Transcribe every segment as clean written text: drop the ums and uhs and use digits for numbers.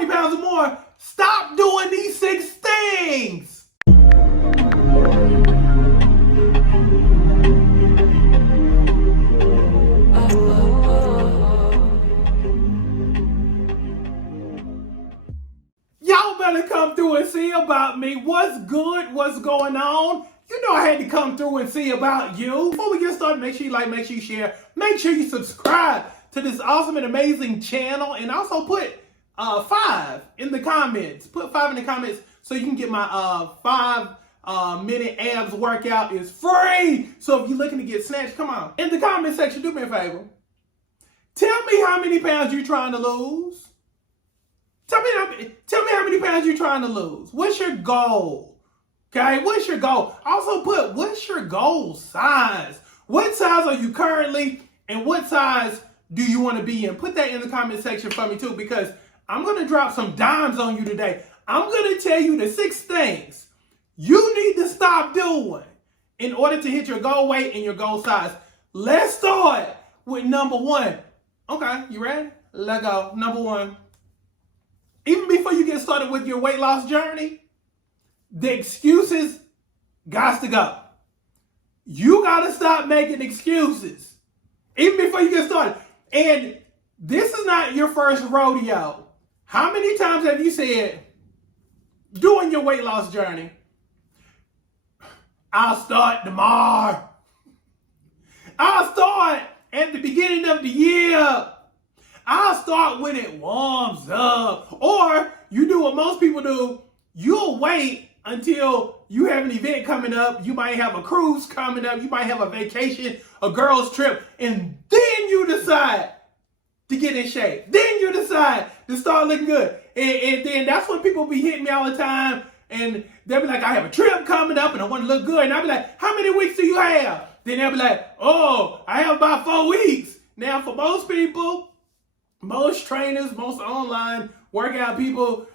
20 pounds or more, stop doing these 6 things. Y'all better come through and see about me. What's good? What's going on? You know I had to come through and see about you. Before we get started, make sure you like, make sure you share, make sure you subscribe to this awesome and amazing channel, and also put 5 in the comments. Put 5 in the comments so you can get my 5-minute abs workout. Is free. So if you're looking to get snatched, come on. In the comment section, do me a favor. Tell me how many pounds you're trying to lose. Tell me how many pounds you're trying to lose. What's your goal? Okay, what's your goal? Also put, what's your goal size? What size are you currently, and what size do you want to be in? Put that in the comment section for me too, because I'm going to drop some dimes on you today. I'm going to tell you the 6 things you need to stop doing in order to hit your goal weight and your goal size. Let's start with number 1. Okay, you ready? Let's go. Number 1. Even before you get started with your weight loss journey, the excuses got to go. You got to stop making excuses. Even before you get started. And this is not your first rodeo. How many times have you said, during your weight loss journey, I'll start tomorrow. I'll start at the beginning of the year. I'll start when it warms up. Or you do what most people do. You'll wait until you have an event coming up. You might have a cruise coming up. You might have a vacation, a girl's trip. And then you decide to get in shape. Then you decide to start looking good. And then that's when people be hitting me all the time. And they'll be like, I have a trip coming up and I want to look good. And I'll be like, how many weeks do you have? Then they'll be like, oh, I have about 4 weeks. Now, for most people, most trainers, most online workout people,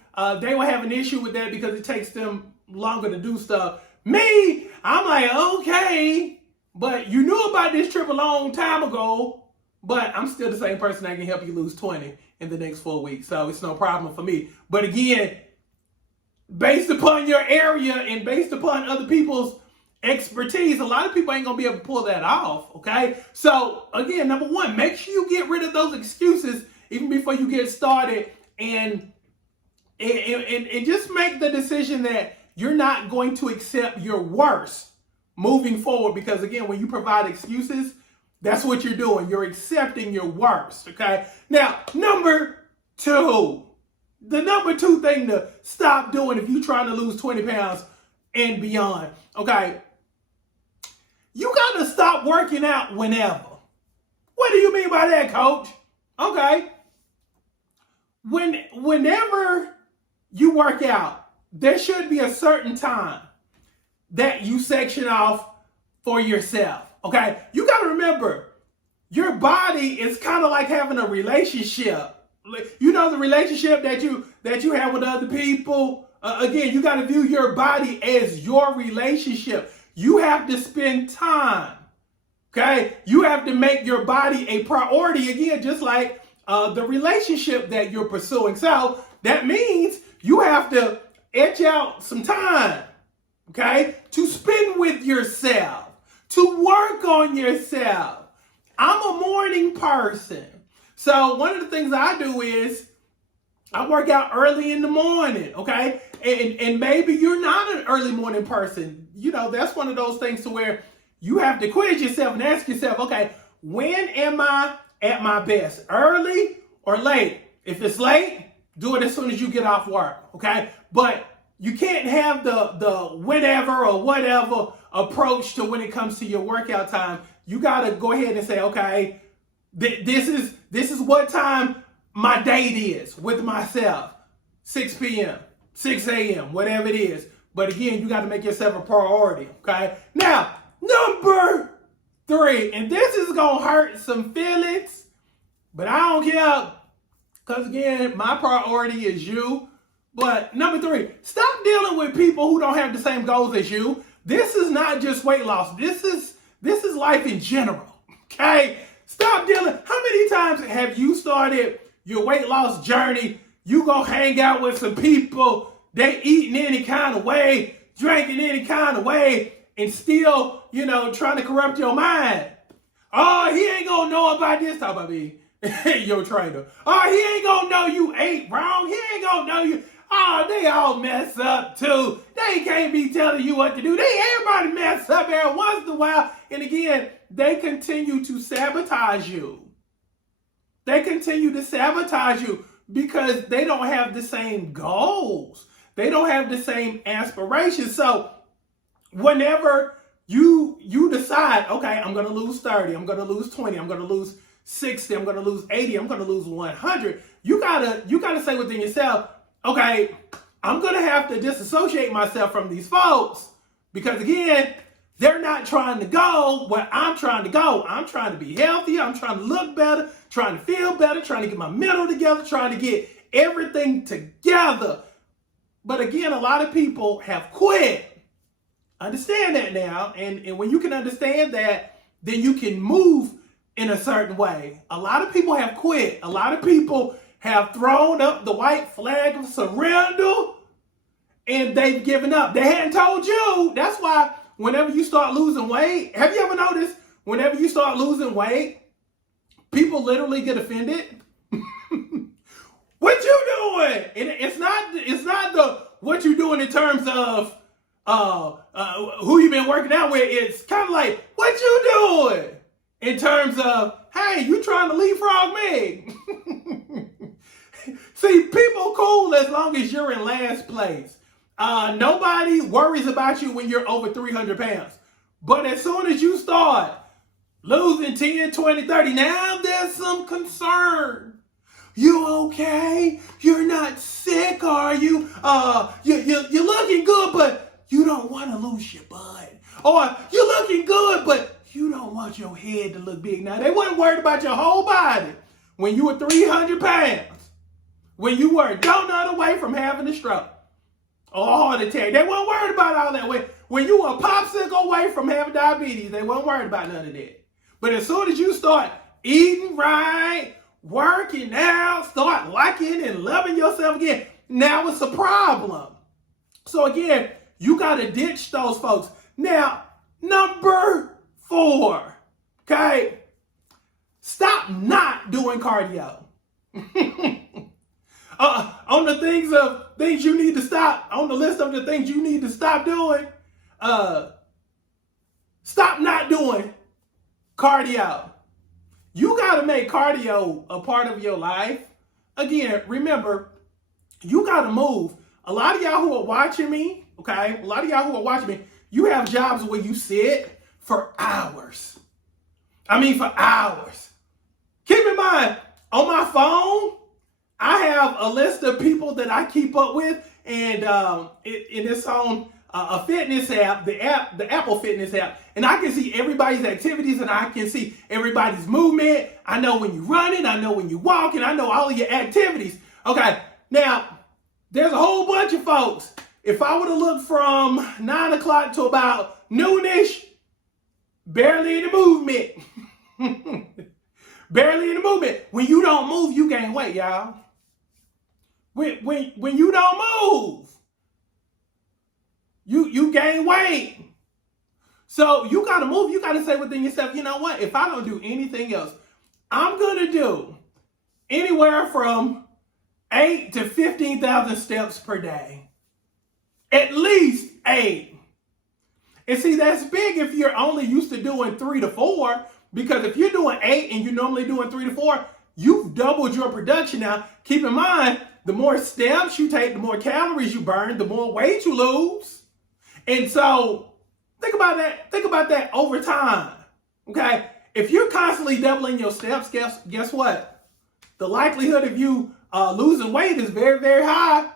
they will have an issue with that because it takes them longer to do stuff. Me, I'm like, okay, but you knew about this trip a long time ago, but I'm still the same person that can help you lose 20 in the next 4 weeks. So it's no problem for me. But again, based upon your area and based upon other people's expertise, a lot of people ain't gonna be able to pull that off, okay? So again, number 1, make sure you get rid of those excuses even before you get started, and just make the decision that you're not going to accept your worst moving forward, because again, when you provide excuses, that's what you're doing. You're accepting your worst, okay? Now, number 2, the number 2 thing to stop doing if you're trying to lose 20 pounds and beyond, okay? You got to stop working out whenever. What do you mean by that, coach? Okay. Whenever you work out, there should be a certain time that you section off for yourself, okay? You got to remember, your body is kind of like having a relationship. You know, the relationship that you have with other people. Again, you got to view your body as your relationship. You have to spend time, okay? You have to make your body a priority, again, just like the relationship that you're pursuing. So that means you have to etch out some time, okay, to spend with yourself, to work on yourself. I'm a morning person. So one of the things I do is I work out early in the morning, okay? And maybe you're not an early morning person. You know, that's one of those things to where you have to quiz yourself and ask yourself, okay, when am I at my best? Early or late? If it's late, do it as soon as you get off work, okay? But you can't have the whenever or whatever approach to when it comes to your workout time. You got to go ahead and say, okay, this is what time my date is with myself. 6 p.m., 6 a.m., whatever it is. But again, you got to make yourself a priority, okay? Now, number 3, and this is going to hurt some feelings, but I don't care, because again, my priority is you. But number 3, stop dealing with people who don't have the same goals as you. This is not just weight loss. This is life in general, okay? Stop dealing. How many times have you started your weight loss journey You go hang out with some people, they eating any kind of way, drinking any kind of way, and still, trying to corrupt your mind. Oh, he ain't gonna know about this. Talk about me, your trainer. Oh, he ain't gonna know you ate wrong. He ain't gonna know you. Oh, they all mess up too. They can't be telling you what to do. Everybody mess up every once in a while. And again, they continue to sabotage you. They continue to sabotage you because they don't have the same goals. They don't have the same aspirations. So whenever you decide, okay, I'm going to lose 30, I'm going to lose 20, I'm going to lose 60, I'm going to lose 80, I'm going to lose 100, you gotta say within yourself, okay, I'm going to have to disassociate myself from these folks because, again, they're not trying to go where I'm trying to go. I'm trying to be healthy. I'm trying to look better, trying to feel better, trying to get my mental together, trying to get everything together. But again, a lot of people have quit. Understand that now. And when you can understand that, then you can move in a certain way. A lot of people have quit. A lot of people have thrown up the white flag of surrender and they've given up. They hadn't told you. That's why whenever you start losing weight, have you ever noticed whenever you start losing weight, people literally get offended? What you doing? And it's not the what you doing in terms of who you been working out with. It's kind of like, what you doing? In terms of, hey, you trying to leapfrog me? See, people cool as long as you're in last place. Nobody worries about you when you're over 300 pounds. But as soon as you start losing 10, 20, 30, now there's some concern. You okay? You're not sick, are you? You're looking good, but you don't want to lose your butt. Or you're looking good, but you don't want your head to look big. Now, they weren't worried about your whole body when you were 300 pounds. When you were a donut away from having a stroke or a heart attack. They weren't worried about all that. When you were a popsicle away from having diabetes, they weren't worried about none of that. But as soon as you start eating right, working out, start liking and loving yourself again, now it's a problem. So again, you got to ditch those folks. Now, number 4, okay? Stop not doing cardio. On the things you need to stop, on the list of the things you need to stop doing, stop not doing cardio. You got to make cardio a part of your life. Again, remember, you got to move. A lot of y'all who are watching me, okay, you have jobs where you sit for hours. For hours. Keep in mind, on my phone, I have a list of people that I keep up with, and it's on a fitness app, the Apple Fitness app, and I can see everybody's activities, and I can see everybody's movement. I know when you're running, I know when you're walking, I know all of your activities. Okay, now, there's a whole bunch of folks. If I were to look from 9 o'clock to about noonish, barely in the movement. Barely in the movement. When you don't move, you gain weight, y'all. When you don't move, you gain weight. So you got to move. You got to say within yourself, you know what? If I don't do anything else, I'm going to do anywhere from 8 to 15,000 steps per day. At least 8. And see, that's big if you're only used to doing 3 to 4. Because if you're doing 8 and you're normally doing 3 to 4, you've doubled your production. Now, keep in mind, the more steps you take, the more calories you burn, the more weight you lose. And so, think about that. Think about that over time. Okay? If you're constantly doubling your steps, guess what? The likelihood of you losing weight is very, very high.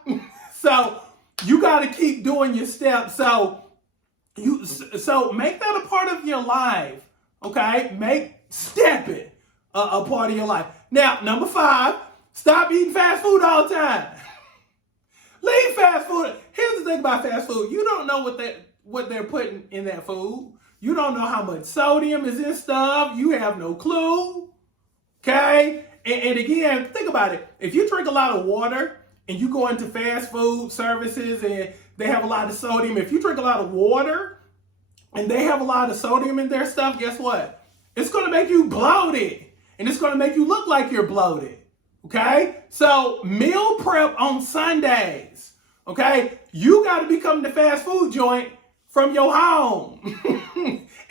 So, you got to keep doing your steps. So make that a part of your life. Okay, make stepping a part of your life. Now, number 5, stop eating fast food all the time. Leave fast food. Here's the thing about fast food. You don't know what they're putting in that food. You don't know how much sodium is in stuff. You have no clue. Okay? And again, think about it. If you drink a lot of water and you go into fast food services and they have a lot of sodium, if you drink a lot of water and they have a lot of sodium in their stuff, guess what? It's going to make you bloated. And it's going to make you look like you're bloated. Okay? So meal prep on Sundays. Okay? You got to become the fast food joint from your home.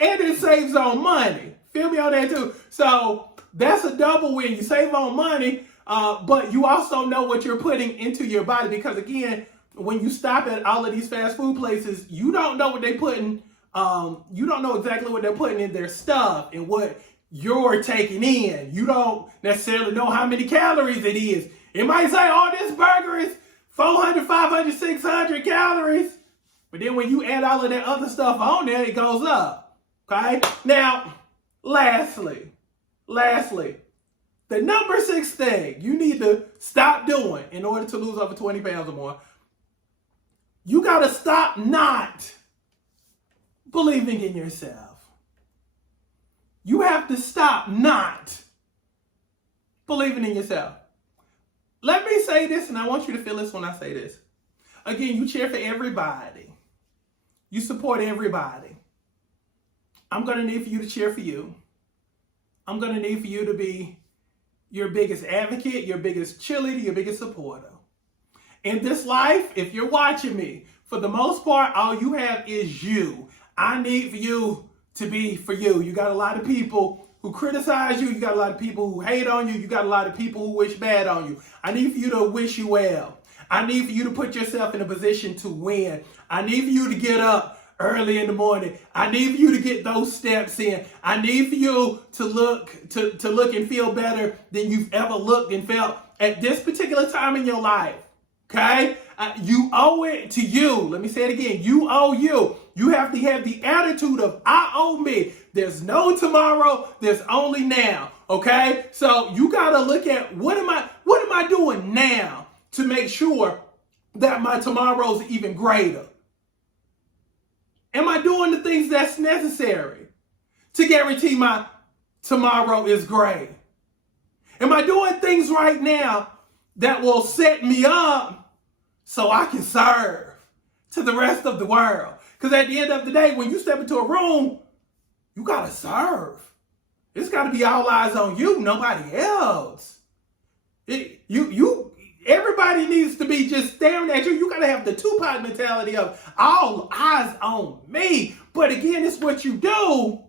And it saves on money. Feel me on that too. So that's a double win. You save on money, but you also know what you're putting into your body. Because again, when you stop at all of these fast food places, you don't know what they're putting. You don't know exactly what they're putting in their stuff and what you're taking in. You don't necessarily know how many calories it is. It might say, oh, this burger is 400, 500, 600 calories. But then when you add all of that other stuff on there, it goes up. Okay? Now, lastly, the number 6 thing you need to stop doing in order to lose over 20 pounds or more, you got to stop not believing in yourself. You have to stop not believing in yourself. Let me say this, and I want you to feel this when I say this. Again, you cheer for everybody. You support everybody. I'm going to need for you to cheer for you. I'm going to need for you to be your biggest advocate, your biggest cheerleader, your biggest supporter. In this life, if you're watching me, for the most part, all you have is you. I need for you to be for you. You got a lot of people who criticize you. You got a lot of people who hate on you. You got a lot of people who wish bad on you. I need for you to wish you well. I need for you to put yourself in a position to win. I need for you to get up early in the morning. I need for you to get those steps in. I need for you to look and feel better than you've ever looked and felt at this particular time in your life. Okay? You owe it to you. Let me say it again. You owe you. You have to have the attitude of, I owe me. There's no tomorrow. There's only now. Okay? So you got to look at what am I doing now to make sure that my tomorrow is even greater? Am I doing the things that's necessary to guarantee my tomorrow is great? Am I doing things right now that will set me up so I can serve to the rest of the world? Because at the end of the day, when you step into a room, you got to serve. It's got to be all eyes on you, nobody else. Everybody needs to be just staring at you. You got to have the Tupac mentality of all eyes on me. But again, it's what you do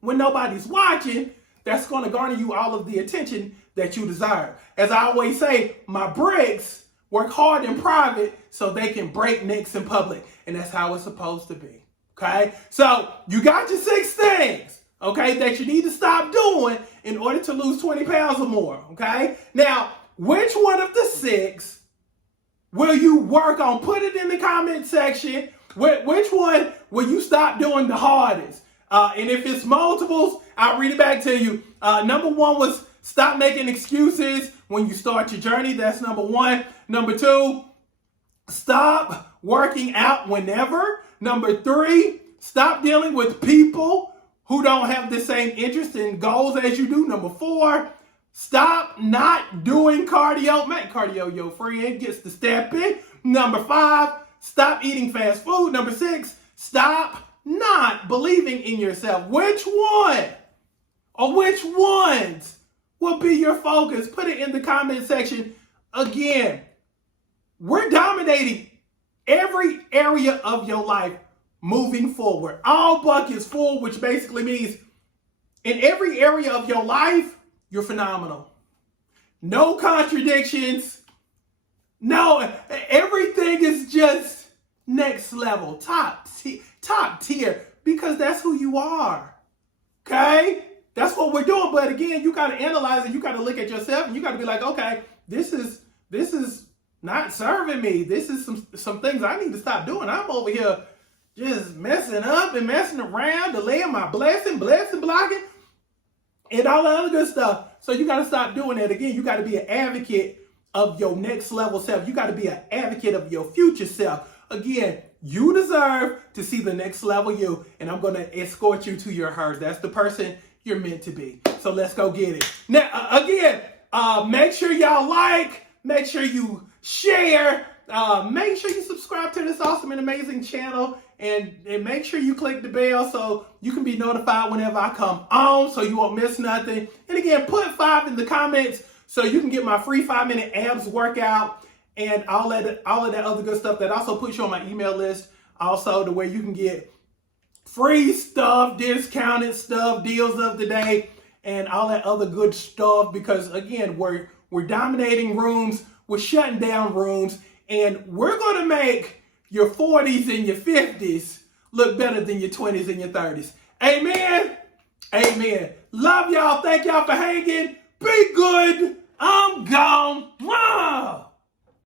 when nobody's watching that's going to garner you all of the attention that you deserve. As I always say, my bricks work hard in private so they can break necks in public. And that's how it's supposed to be. Okay? So you got your 6 things, okay, that you need to stop doing in order to lose 20 pounds or more. Okay? Now, which one of the 6 will you work on? Put it in the comment section. Which one will you stop doing the hardest? And if it's multiples, I'll read it back to you. Number 1 was stop making excuses when you start your journey. That's number 1. Number 2, stop working out whenever. Number 3, stop dealing with people who don't have the same interest and goals as you do. Number 4, stop not doing cardio. Make cardio your friend. Gets to step in. Number 5, stop eating fast food. Number 6, stop not believing in yourself. Which one or which ones will be your focus? Put it in the comment section. Again, we're dominating every area of your life moving forward. All buckets full, which basically means in every area of your life, you're phenomenal. No contradictions. No, everything is just next level, top tier, because that's who you are. Okay? That's what we're doing. But again, you got to analyze it. You got to look at yourself and you got to be like, okay, this is not serving me. This is some things I need to stop doing. I'm over here just messing up and messing around, delaying my blessing blocking, and all the other good stuff. So you got to stop doing that. Again, you got to be an advocate of your next level self. You got to be an advocate of your future self. Again, you deserve to see the next level you, and I'm going to escort you to your hers. That's the person you're meant to be. So let's go get it. Now, again, Make sure y'all like, make sure you share, make sure you subscribe to this awesome and amazing channel, and make sure you click the bell so you can be notified whenever I come on so you won't miss nothing. And again, put 5 in the comments so you can get my free 5-minute abs workout and all of that other good stuff that also puts you on my email list, also to where you can get free stuff, discounted stuff, deals of the day, and all that other good stuff. Because again, we're dominating rooms, we're shutting down rooms, and we're gonna make your 40s and your 50s look better than your 20s and your 30s. Amen. Amen. Love y'all. Thank y'all for hanging. Be good. I'm gone. Mwah!